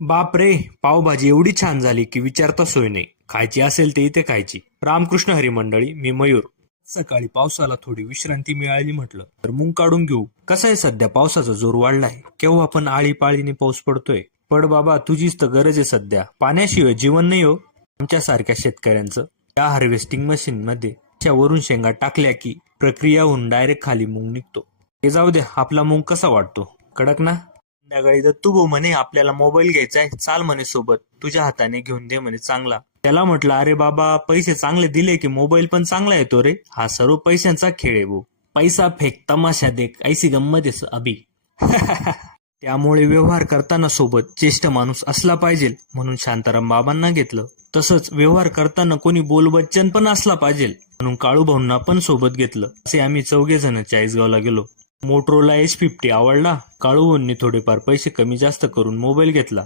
बाप रे, पावभाजी एवढी छान झाली की विचारता सोय नाही. खायची असेल ते इथे खायची. रामकृष्ण हरी मंडळी, मी मयूर. सकाळी पावसाला थोडी विश्रांती मिळाली म्हटलं तर मुंग काढून घेऊ. कसं आहे, सध्या पावसाचा जोर वाढलाय. केव्हा पण आळीपाळीने पाऊस पडतोय. पड बाबा, तुझीच तर गरज आहे सध्या. पाण्याशिवाय जीवन नाही हो आमच्या सारख्या शेतकऱ्यांचं. या हार्वेस्टिंग मशीन मध्ये वरून शेंगा टाकल्या की प्रक्रिया होऊन डायरेक्ट खाली मुंग निघतो. हे जाऊ दे, आपला मुंग कसा वाटतो? कडक ना? संध्याकाळी दत्तू भाऊ म्हणे आपल्याला मोबाईल घ्यायचाय, चाल म्हणे सोबत, तुझ्या हाताने घेऊन दे म्हणे चांगला. त्याला म्हटलं, अरे बाबा, पैसे चांगले दिले की मोबाईल पण चांगला येतो रे. हा सर्व पैशांचा खेळ आहे भाऊ. पैसा फेक तमाशा देख, ऐसी गंमत आहे अभि. त्यामुळे व्यवहार करताना सोबत ज्येष्ठ माणूस असला पाहिजे म्हणून शांताराम बाबांना घेतलं. तसंच व्यवहार करताना कोणी बोलबच्चन पण असला पाहिजे म्हणून काळू भाऊंना पण सोबत घेतलं. असे आम्ही 4 जण चाळीसगावला गेलो. मोटरोला H50 आवडला. काळू भाऊंनी थोडेफार पैसे कमी जास्त करून मोबाईल घेतला.